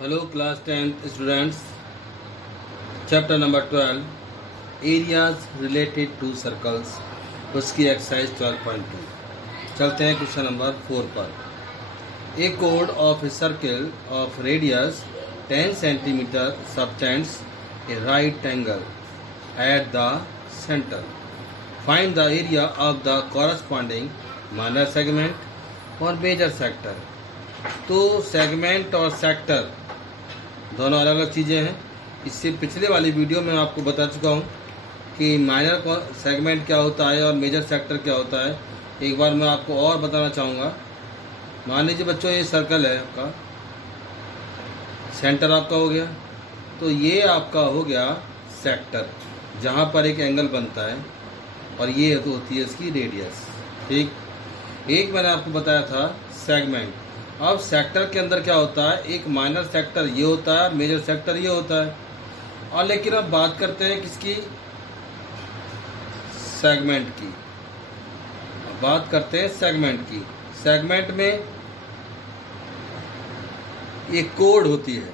Hello class 10th students. Chapter number 12 Areas related to circles. उसकी exercise 12.2 चलते हैं question number 4 पर. A chord of a circle of radius 10 cm subtends a right angle at the center. Find the area of the corresponding minor segment or major sector. तो segment और sector दोनों अलग अलग चीज़ें हैं. इससे पिछले वाली वीडियो में आपको बता चुका हूँ कि माइनर सेगमेंट क्या होता है और मेजर सेक्टर क्या होता है. एक बार मैं आपको और बताना चाहूँगा. मान लीजिए बच्चों, ये सर्कल है आपका, सेंटर आपका हो गया, तो ये आपका हो गया सेक्टर जहाँ पर एक एंगल बनता है, और ये तो होती है इसकी रेडियस. ठीक. एक मैंने आपको बताया था सेगमेंट. अब सेक्टर के अंदर क्या होता है, एक माइनर सेक्टर ये होता है, मेजर सेक्टर ये होता है. और लेकिन अब बात करते हैं किसकी, सेगमेंट की. अब बात करते हैं सेगमेंट की. सेगमेंट में एक कोड होती है,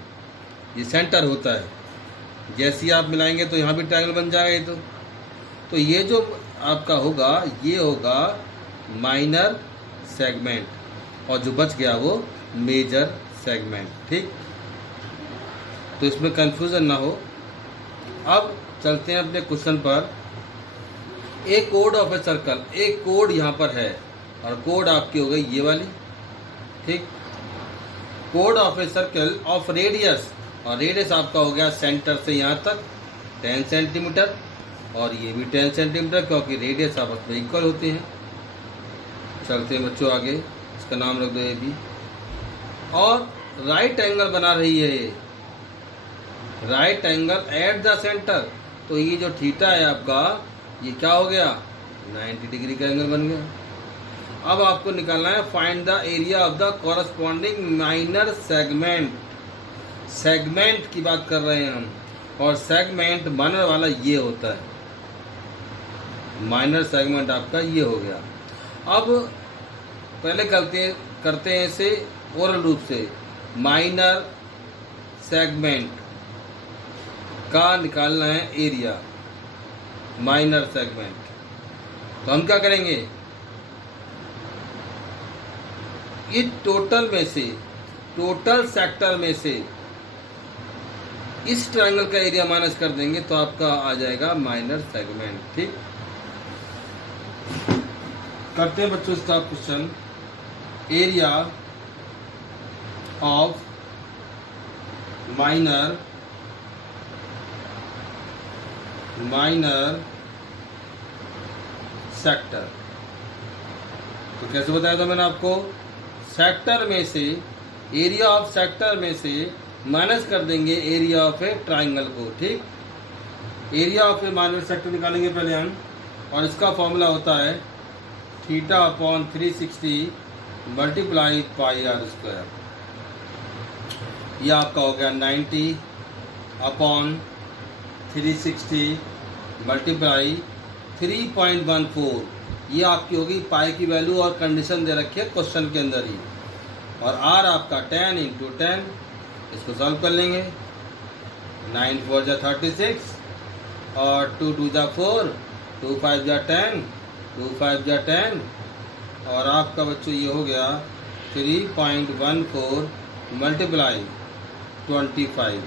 ये सेंटर होता है. जैसे ही आप मिलाएंगे तो यहाँ भी ट्रायंगल बन जाएगा. ये तो ये जो आपका होगा ये होगा माइनर सेगमेंट, और जो बच गया वो मेजर सेगमेंट. ठीक. तो इसमें कंफ्यूजन ना हो. अब चलते हैं अपने क्वेश्चन पर. एक कोड ऑफ ए सर्कल, एक कोड यहाँ पर है, और कोड आपकी हो गई ये वाली. ठीक. Code of a circle of radius, और रेडियस आपका हो गया सेंटर से यहाँ तक 10 सेंटीमीटर, और ये भी 10 सेंटीमीटर, क्योंकि रेडियस आपस में इक्वल होते हैं. चलते हैं बच्चों आगे. इसका नाम रख दो ए बी. और राइट एंगल बना रही है ये, right angle at the centre. तो ये जो थीटा है आपका, ये क्या हो गया, 90 डिग्री का एंगल बन गया. अब आपको निकालना है find the area of the corresponding minor segment. Segment की बात कर रहे हैं हम, और सेगमेंट माइनर वाला ये होता है. माइनर सेगमेंट आपका ये हो गया. अब पहले करते हैं इसे ओरल रूप से. माइनर सेगमेंट का निकालना है एरिया, माइनर सेगमेंट. तो हम क्या करेंगे, इस टोटल में से, टोटल सेक्टर में से इस ट्रायंगल का एरिया माइनस कर देंगे, तो आपका आ जाएगा माइनर सेगमेंट. ठीक. करते हैं बच्चों इसका question. Area of minor sector. तो कैसे बताया था मैंने आपको, सेक्टर में से, एरिया ऑफ सेक्टर में से माइनस कर देंगे एरिया ऑफ ए ट्राइंगल को. ठीक. Area of a minor sector निकालेंगे पहले हम, और इसका फॉर्मूला होता है theta upon 360 multiply pi r square. यह आपका हो गया 90 अपॉन 360 मल्टीप्लाई 3.14. ये आपकी होगी पाई की वैल्यू, और कंडीशन दे रखी है क्वेश्चन के अंदर ही. और आर आपका 10 इंटू 10. इसको सॉल्व कर लेंगे. 9 4 जा 36, और 2 2 जा 4, 2 5 जा 10, 2 5 जा 10, और आपका बच्चों ये हो गया 3.14 मल्टीप्लाई 25.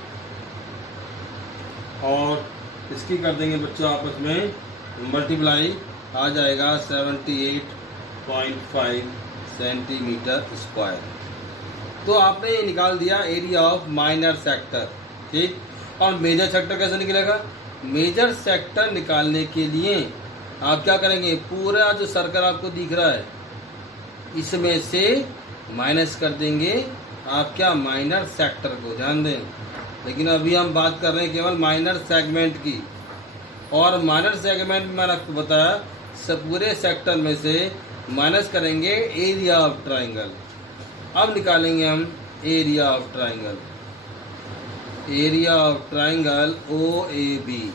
और इसकी कर देंगे बच्चों आपस में मल्टीप्लाई, आ जाएगा 78.5 सेंटीमीटर स्क्वायर. तो आपने ये निकाल दिया एरिया ऑफ माइनर सेक्टर. ठीक. और मेजर सेक्टर कैसे निकलेगा, मेजर सेक्टर निकालने के लिए आप क्या करेंगे, पूरा जो सर्कल आपको दिख रहा है इसमें से माइनस कर देंगे आप क्या, माइनर सेक्टर को. ध्यान दें, लेकिन अभी हम बात कर रहे हैं केवल माइनर सेगमेंट की. और माइनर सेगमेंट में मैंने आपको बताया, सब पूरे सेक्टर में से माइनस करेंगे एरिया ऑफ ट्राइंगल. अब निकालेंगे हम area of triangle. Area of triangle O A B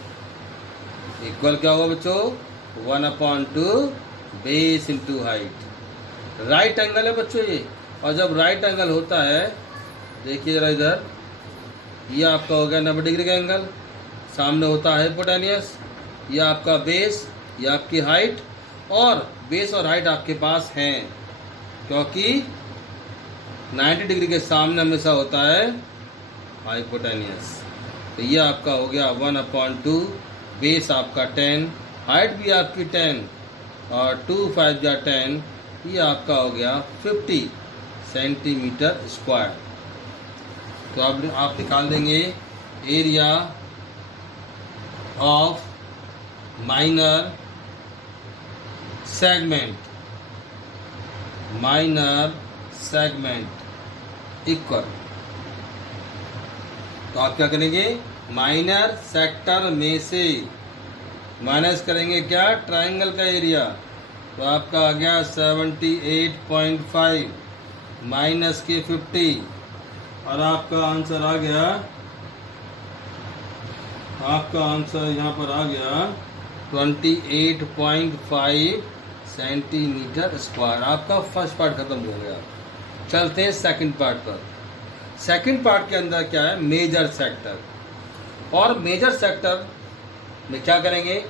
equal क्या होगा बच्चों, 1/2 base into height. Right angle है बच्चों ये, और जब राइट एंगल होता है, देखिए जरा इधर, ये आपका हो गया 90 डिग्री का एंगल, सामने होता है हाइपोटेनियस। ये आपका बेस, ये आपकी हाइट, और बेस और हाइट आपके पास हैं क्योंकि 90 डिग्री के सामने हमेशा होता है हाइपोटेनियस। तो ये आपका हो गया 1/2, बेस आपका 10, हाइट भी आपकी 10 और 2 5 या 10, ये आपका हो गया 50 सेंटीमीटर स्क्वायर। तो आप निकाल देंगे area of minor segment equal. तो आप क्या करेंगे, माइनर सेक्टर में से माइनस करेंगे क्या, ट्रायंगल का एरिया। तो आपका आ गया 78.5 माइनस के 50, और आपका आंसर आ गया, आपका आंसर यहाँ पर आ गया 28.5 सेंटीमीटर स्क्वायर। आपका फर्स्ट पार्ट खत्म हो गया। चलते हैं सेकंड पार्ट पर। सेकंड पार्ट के अंदर क्या है, मेजर सेक्टर। और मेजर सेक्टर में क्या करेंगे,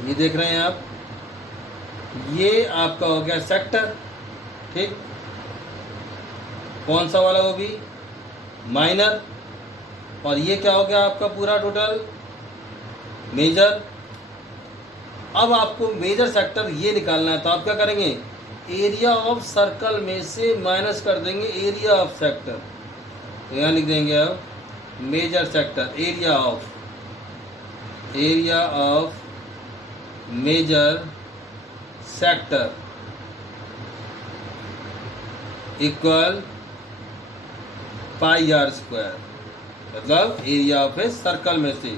ये देख रहे हैं आप, ये आपका हो गया सेक्टर, ठीक। कौन सा वाला, वो भी माइनर, और ये क्या हो गया आपका पूरा टोटल मेजर। अब आपको मेजर सेक्टर ये निकालना है, तो आप क्या करेंगे, एरिया ऑफ सर्कल में से माइनस कर देंगे एरिया ऑफ सेक्टर। तो यहाँ लिख देंगे अब major sector, area of major sector equal pi r square. मतलब एरिया ऑफ ए सर्कल में से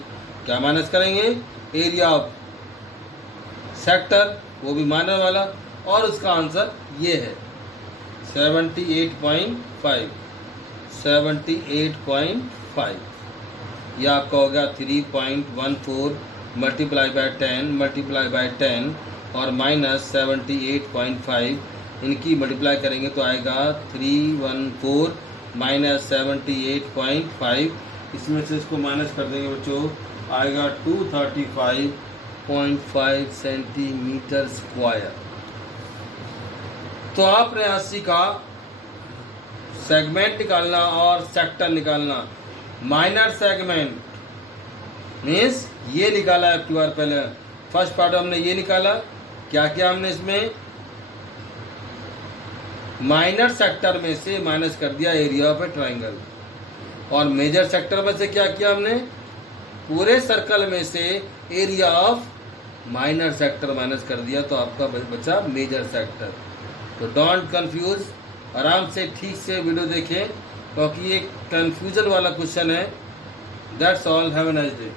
क्या माइनस करेंगे, एरिया ऑफ सेक्टर, वो भी माइनर वाला, और उसका आंसर ये है 78.5। ये आपका हो गया 3.14 मल्टीप्लाई बाय 10 और माइनस 78.5, इनकी मल्टीप्लाई करेंगे तो आएगा 314 माइनस 78.5। इसमें से इसको माइनस कर देंगे बच्चों, आएगा 235.5 सेंटीमीटर स्क्वायर। तो आपने यहाँ सीखा सेगमेंट निकालना और सेक्टर निकालना। माइनर सेगमेंट मीन्स ये निकाला है आपकी बार पहले, फर्स्ट पार्ट हमने ये निकाला। क्या क्या हमने इसमें, माइनर सेक्टर में से माइनस कर दिया एरिया ऑफ ए ट्राइंगल, और मेजर सेक्टर में से क्या किया हमने, पूरे सर्कल में से area of minor sector minus कर दिया, तो आपका बचा मेजर सेक्टर। तो डोंट कंफ्यूज, आराम से ठीक से वीडियो देखें क्योंकि ये कंफ्यूजन वाला क्वेश्चन है। That's all, have a nice day.